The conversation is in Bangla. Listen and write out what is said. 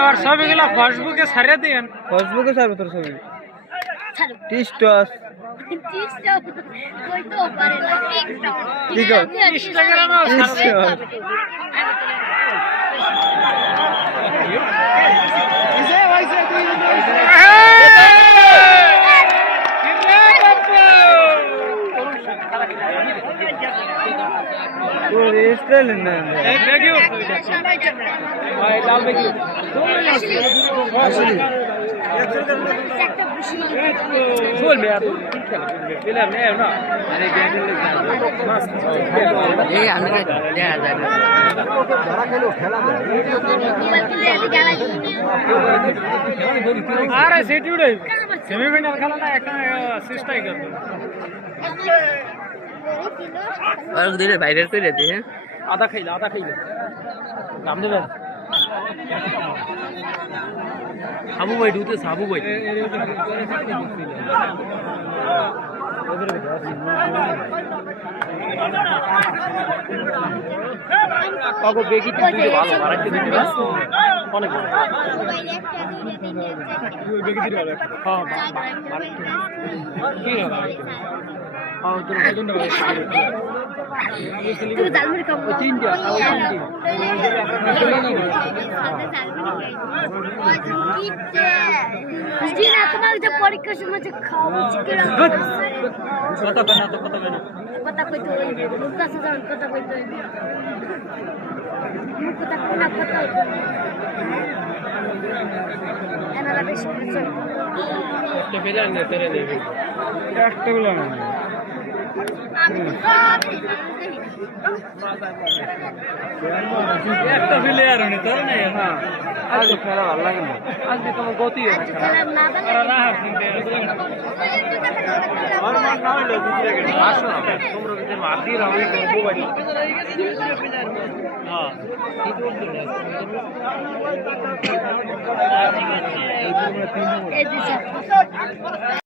और ছবিগুলো ফেসবুকে ছাড়িয়ে দিয়েন। ফেসবুকে ছাড়বো তোর ছবি টিকটক আরে সেটি উড়ে সেমিফাইনাল খেলাটা একটা চেষ্টাই করবে আর দিলে বাইরে করে দে আধা খাইলে দাম দেবেন সাবু ভাই ঢুকতে সাবু ভাই কাকু বেগি ভালো আরেকটা দিতে অনেক বেগি দিতে ভালো হ্যাঁ কি হবে হ্যাঁ তোর কতটা পরীক্ষার সময় যে খাওয়া কথা কইতে হইবে কাছে যান কথা কইতে হইবে কথা কোনা কথা এনারা বেশি বুঝছেন একটা বেজান না তেরে নেবে একটা গুলো না একটা ফিলে আর নে তোর না হ্যাঁ আজকে খেলা ভালো লাগে না আজকে তোমার গতি আছে না না শুনতে আর মান না হইলো দুপুরে গেছে আসো না তোমরা ভিতরে মাটি রাউলি করব বাড়ি হ্যাঁ কি করতে